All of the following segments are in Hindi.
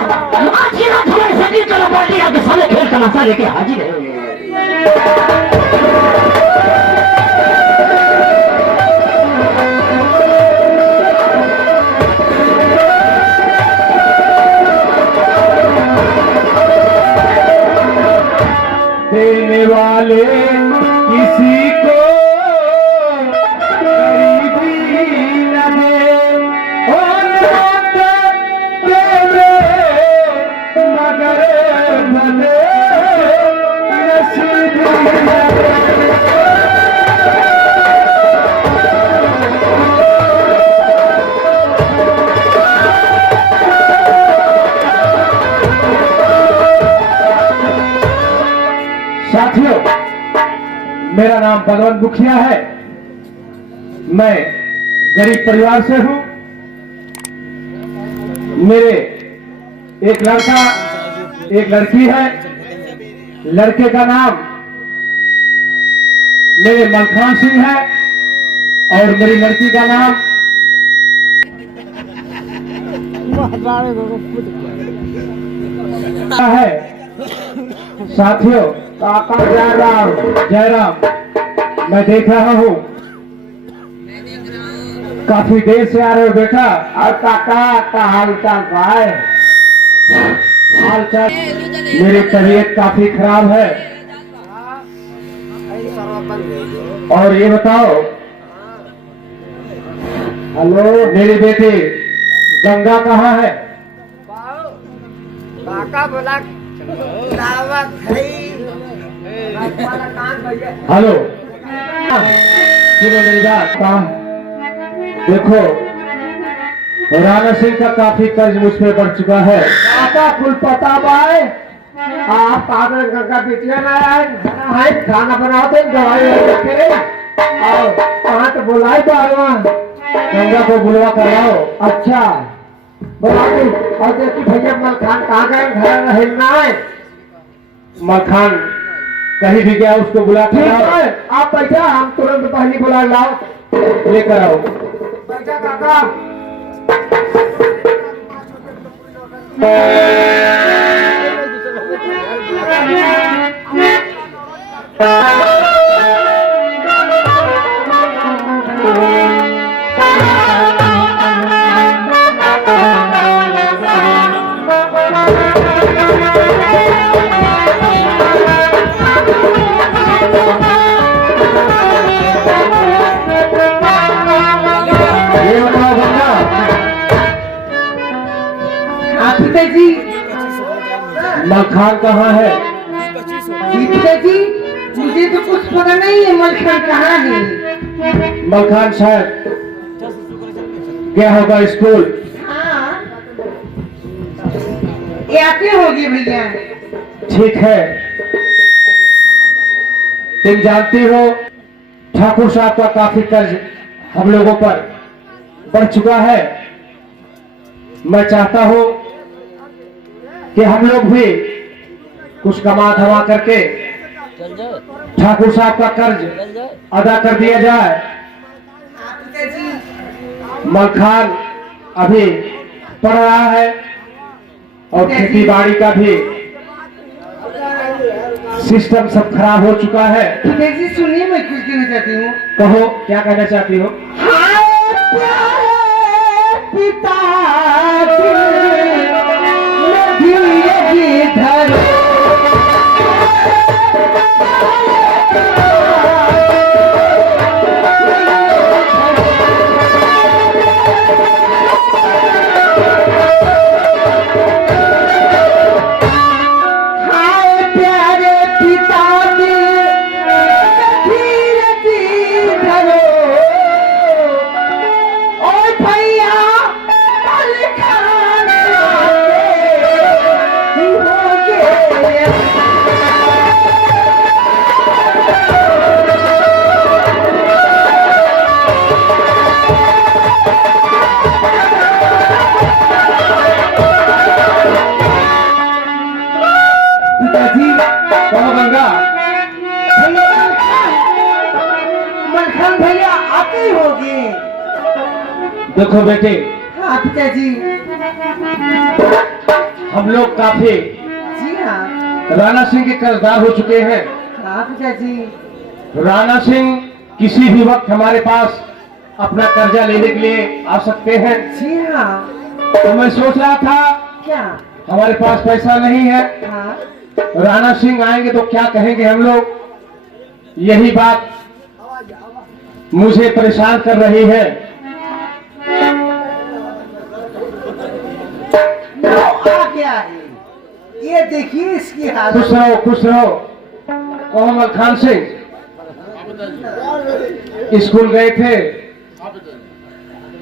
आज की रात हमारे संगीत कला पार्टी आके सारे खेल तमाशा लेके हाजिर है। देने वाले किसी को गरीबी न दे, और देवे मगर भले नसीब न दे। साथियों, मेरा नाम बलवंत मुखिया है। मैं गरीब परिवार से हूं। मेरे एक लड़का एक लड़की है। लड़के का नाम मेरे मलखान सिंह है और मेरी लड़की का नाम है। साथियों, काका जयराम जयराम, मैं देख रहा हूँ काफी देर से आ रहे हो बेटा। और काका का हाल चाल भाई? हाल चाल, मेरी तबीयत काफी खराब है। और ये बताओ, हेलो, मेरी बेटी गंगा कहाँ है? काका बोला हेलो, सुनो मेरी बात। देखो, राणा सिंह का काफी कर्ज मुझ पे बढ़ चुका है। काका कुल पता भाई, आप कागज गंगा बेटिया ना आए, खाना बनाते दवाई रखे और कहाँ तो बुलाए गंगा को बुलवा कर लाओ। अच्छा बोला, और देखी भैया मलखान कहाँ गए? घर रहना है। मलखान कहीं भी गया, उसको बुला कर लाओ। आप बैठा, हम तुरंत पहली बुला लाओ, लेकर आओ। बैठा काका। जी मलखान कहाँ है? जी मुझे तो कुछ पता नहीं है, मलखान कहाँ है? मलखान शायद गया होगा स्कूल। हाँ, ये आते होगी भैया। ठीक है, तुम जानती हो ठाकुर साहब का काफी कर्ज हम लोगों पर बढ़ चुका है। मैं चाहता हूं कि हम लोग भी कुछ कमा धमा करके ठाकुर साहब का कर्ज अदा कर दिया जाए। मलखान अभी पढ़ रहा है और खेती बाड़ी का भी सिस्टम सब खराब हो चुका है। जी सुनिए, मैं कुछ कहना चाहती हूँ। कहो, क्या कहना चाहती हो? पिता देखो बेटे, हाँ पिताजी। हम लोग काफी जी हाँ। राणा सिंह के कर्जदार हो चुके हैं। हाँ पिताजी। राणा सिंह किसी भी वक्त हमारे पास अपना कर्जा लेने के लिए आ सकते हैं। जी हाँ। तो मैं सोच रहा था क्या? हमारे पास पैसा नहीं है, हाँ। राणा सिंह आएंगे तो क्या कहेंगे हम लोग, यही बात मुझे परेशान कर रही है। आ क्या है ये, देखिए इसकी हालत। खुश रहो। कोमल खान सिंह स्कूल गए थे।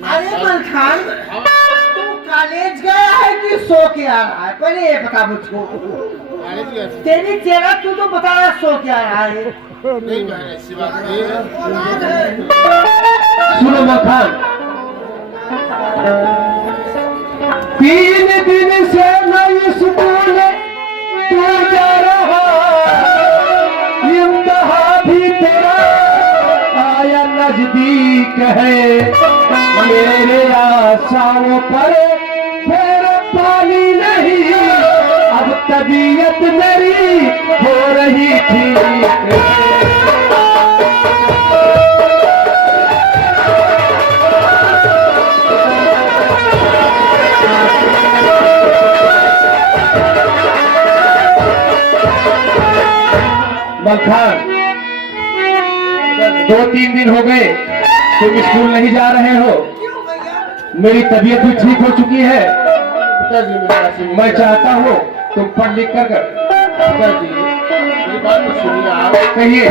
अरे मलखान, तू कॉलेज गया है कि सो के आ रहा है? पहले ये बता मुझको। तेरी चेहरा तू तो बता रहा सो के आ रहा है। सुनो मलखान, 3 दिन से मैं स्कूल तू जा रहा, इम्तिहान भी तेरा आया नजदीक है। मेरे आशाओं पर फिर पानी नहीं, अब तबीयत मेरी हो रही ठीक। मलखान, 2-3 दिन हो गए तुम स्कूल नहीं जा रहे हो। मेरी तबीयत भी ठीक हो चुकी है। मैं चाहता हूँ तुम पढ़ लिख कर मेरी बात तो सुनिए आप। कहिए।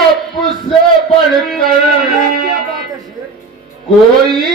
आपसे बढ़कर कोई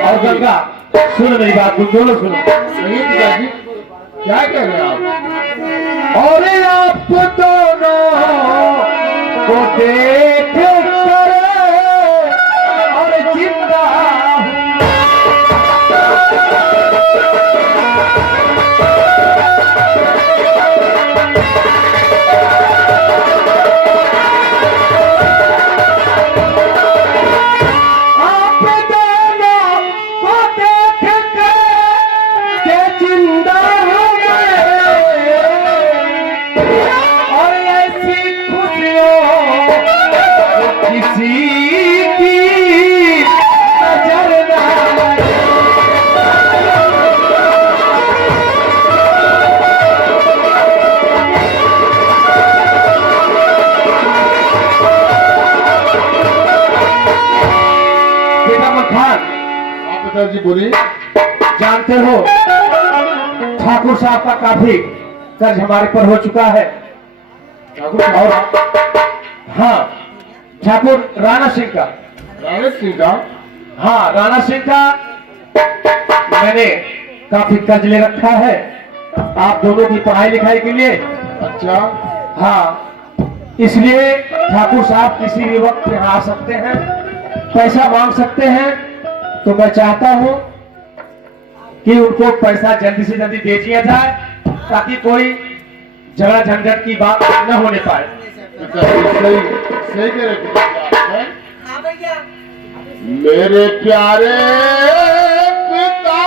और गंगा, सुनो मेरी बात, तुम दोनों सुनो। सही पिताजी, क्या कह रहे हैं आप? और आप दोनों को देख कर और जिंदा आप दोनों को देख कर जी बोलिए। जानते हो ठाकुर साहब का काफी कर्ज हमारे पर हो चुका है। ठाकुर साहब, हाँ, ठाकुर राणा सिंह का। राणा सिंह का? हाँ, राणा सिंह का मैंने काफी कर्ज ले रखा है आप दोनों की पढ़ाई लिखाई के लिए। अच्छा, हाँ, इसलिए ठाकुर साहब किसी भी वक्त यहाँ आ सकते हैं, पैसा मांग सकते हैं। तो मैं चाहता हूँ कि उनको पैसा जल्दी से जल्दी दे दिया जाए ताकि कोई झगड़ा झंझट की बात न होने पाए। सही सही कह रहे पिताजी आप, हैं? हाँ भैया। मेरे प्यारे पिता,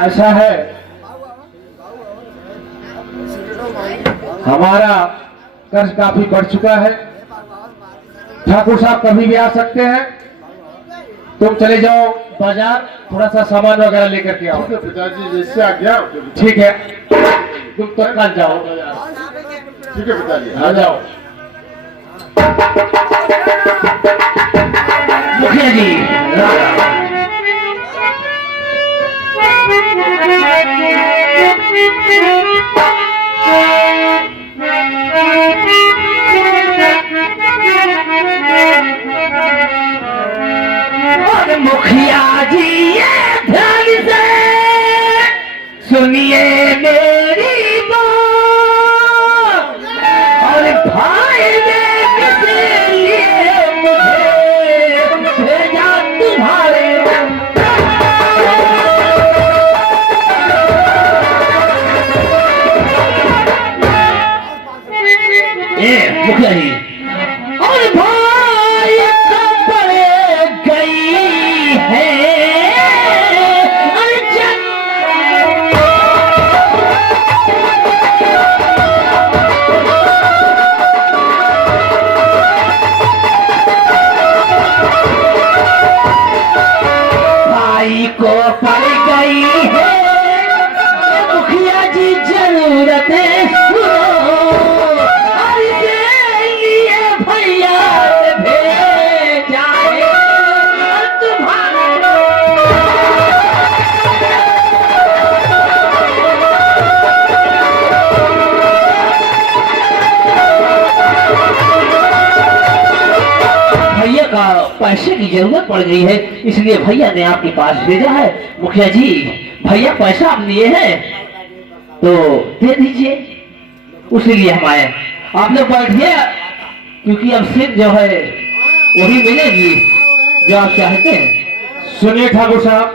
ऐसा है हमारा कर्ज काफी बढ़ चुका है। ठाकुर साहब कभी भी आ सकते हैं। तुम चले जाओ बाजार, थोड़ा सा सामान वगैरह लेकर के आओ। ठीक है पिताजी, जैसे आ गया। ठीक है, तुम तत्काल जाओ। ठीक है पिताजी, आ जाओ। मुखिया जी राणा। और मुखिया जी ये ध्यान से सुनिए मेरी बात, और भाई ने किसी लिए मुझे भेजा तुम्हारे मुखिया जी। और भाई कब गई है भाई को पड़ गई है मुखिया जी जरूरत सुनो, और इसके लिए भैया ने भेजा है तुम्हारा। भैया का पैसे की जरूरत पड़ गई है, इसलिए भैया ने आपके पास भेजा है। मुखिया जी भैया पैसा आप लिए हैं तो दे दीजिए, उसी लिए हम आए। आप लोग बैठिए, क्योंकि अब सिर्फ जो है वही मिलेगी जो आप चाहते हैं। सुनिए ठाकुर साहब,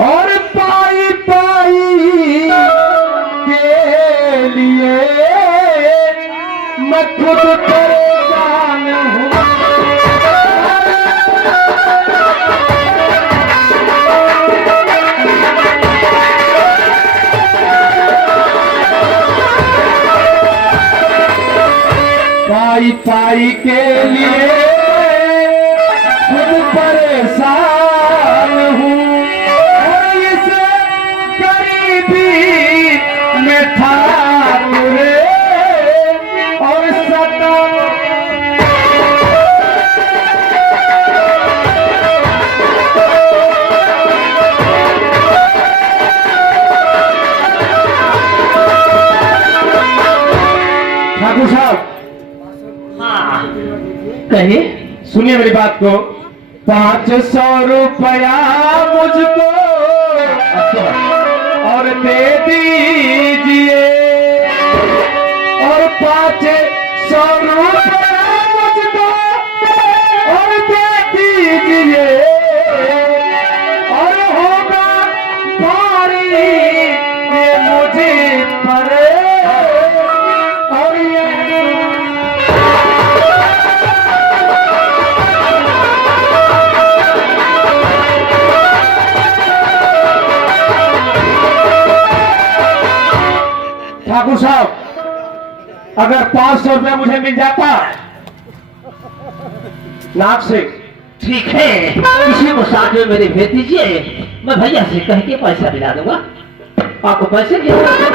और पाई पाई के लिए मैं खुद परेशान हूँ। पाई पाई भाई के लिए खुद परेशान हूँ और इस गरीबी में ठाकुर और सता ठाकुर साहब, हाँ कहिए। सुनिए मेरी बात को। 500 रुपया मुझको अच्छा और दे दीजिए और 500 रुपया मुझको और दे दीजिए और होगा पारी ये मुझे पर और ये ठाकुर साहब, अगर 500 रुपया मुझे मिल जाता नाक से, ठीक है, इसी को साथ में मेरे भेज दीजिए, मैं भैया से कह के पैसा दिला दूंगा। आपको पैसे की जरूरत है?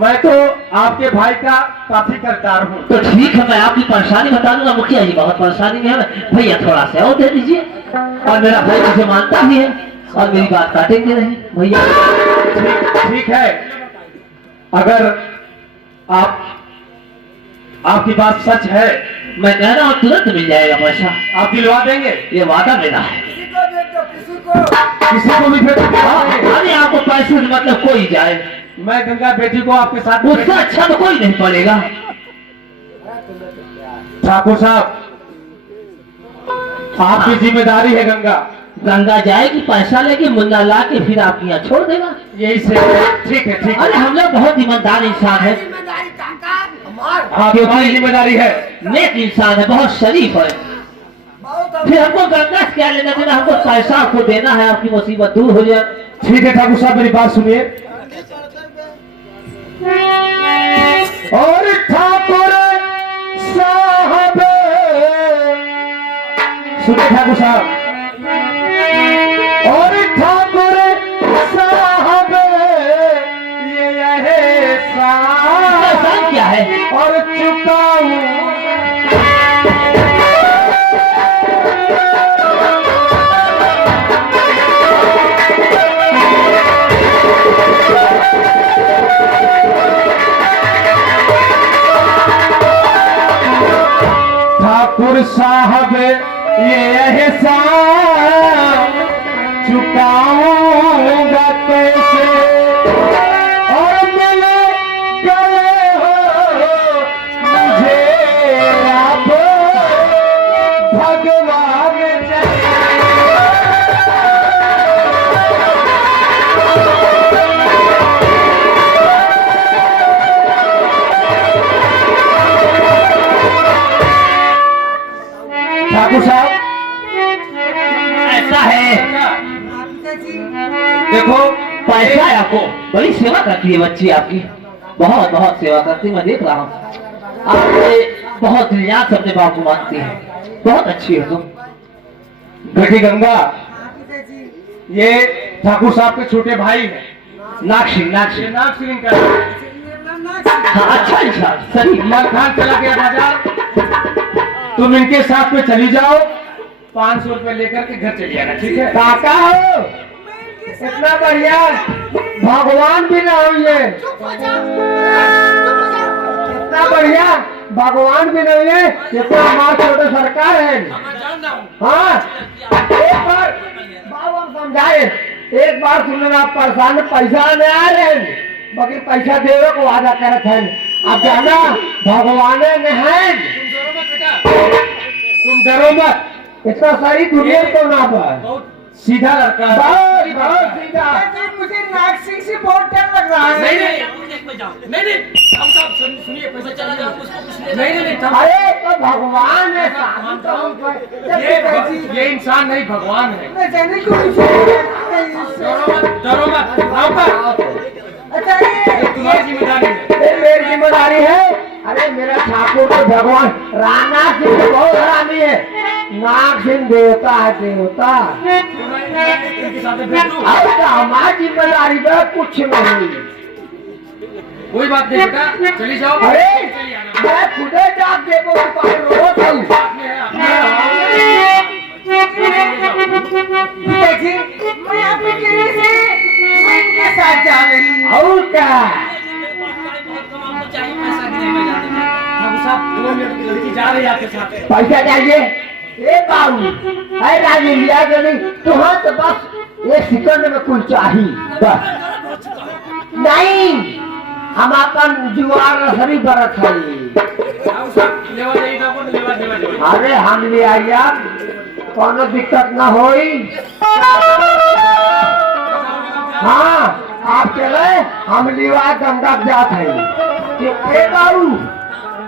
मैं तो आपके भाई का काफी करतार हूँ। तो ठीक है, मैं आपकी परेशानी बता दूंगा। मुखिया जी बहुत परेशानी में है, भैया थोड़ा सा और दे दीजिए। और मेरा भाई मुझे मानता भी है और मेरी बात काटेंगे नहीं भैया। ठीक है, अगर आपकी बात सच है, मैं कह रहा हूँ तुरंत मिल जाएगा पैसा। आप दिलवा देंगे? ये वादा मेरा है। किसी को भी भेज देंगे? अरे आपको पैसे से मतलब कोई जाए, मैं गंगा बेटी को आपके साथ उससे अच्छा तो कोई नहीं पड़ेगा। ठाकुर साहब, आपकी जिम्मेदारी है गंगा। गंगा जाएगी, पैसा लेगी, मुन्ना ला के फिर आपके यहाँ छोड़ देगा। यही से ठीक है, ठीक है। अरे हम लोग बहुत ईमानदार इंसान है, हाँ, तुम्हारी जिम्मेदारी है। नेक इंसान है, बहुत शरीफ है। फिर हमको गंगा से क्या लेना देना, हमको पैसा आपको देना है, आपकी मुसीबत दूर हो जाए। ठीक है ठाकुर साहब, मेरी बात सुनिए। और ठाकुर साहब, सुनिए ठाकुर साहब, और ठाकुर साहब ये एहसान क्या है? और चुकाऊं ठाकुर साहब ये एहसान चुकाऊंगा कैसे और मिले गए हो मुझे आप भगवान ठाकुर साहब, ऐसा है, देखो पैसा है आपको, बड़ी सेवा करती है बच्ची आपकी, बहुत बहुत सेवा करती है, मैं देख रहा हूँ। आप बहुत याद अपने बाप को मानती है, बहुत अच्छी हो तुम। बेटी गंगा, ये ठाकुर साहब के छोटे भाई हैं, नाग सिंह, नाग ये सिंह। नाग सिंह का। हाँ, अच्छा इंसान, सही। उमर खान चला गया बाजार, तुम इनके साथ में चली जाओ, 500 रुपए लेकर के घर चली आना, ठीक है? काका हो, इतना बढ़िया भगवान भी ना हुए, इतना बढ़िया भगवान भी नहीं है, ये तो हमारे छोटे सरकार है। हाँ, एक बार बाबू हम समझाए, एक बार सुनना, आप परेशान पैसा नहीं आ रहे हैं, बाकी पैसा देवे को वादा करत है। अब जाना भगवान ने है, तुम डरो मत, इतना सारी दुनिया तो ना बहुत सीधा लड़का है, बहुत बहुत सीधा। मुझे नाग सिंह से बहुत डर लग रहा है। नहीं, अरे तो भगवान है, ये इंसान नहीं, भगवान है। मैं जाने को डरो मत, अच्छा, तुम्हारी जिम्मेदारी है। मेरी जिम्मेदारी है। अरे मेरा ठाकुर तो भगवान राणा सिंह बहुत हरामी है। नाग सिंह देवता है, देवता। अब तो हमारी जिम्मेदारी में कुछ नहीं। कोई बात नहीं बेटा, चली जाओ। अरे मैं खुदे जाग देखो रोज हूँ। देखिए मैं आपके केले से मैं इनके साथ जा रही हूँ। और क्या लड़की जा रही है आपके साथ। पैसा चाहिए? ए बाबू, अरे राजू लिया के नहीं तुम्हें तो बस एक सेकंड में कुल चाहिए बस। नहीं, हम अपन जुआर रसरी बरत है। अरे हम ले आइया, कोनो दिक्कत ना होई। हाँ आप चले, हम लिवा गंगा जात है। बाबू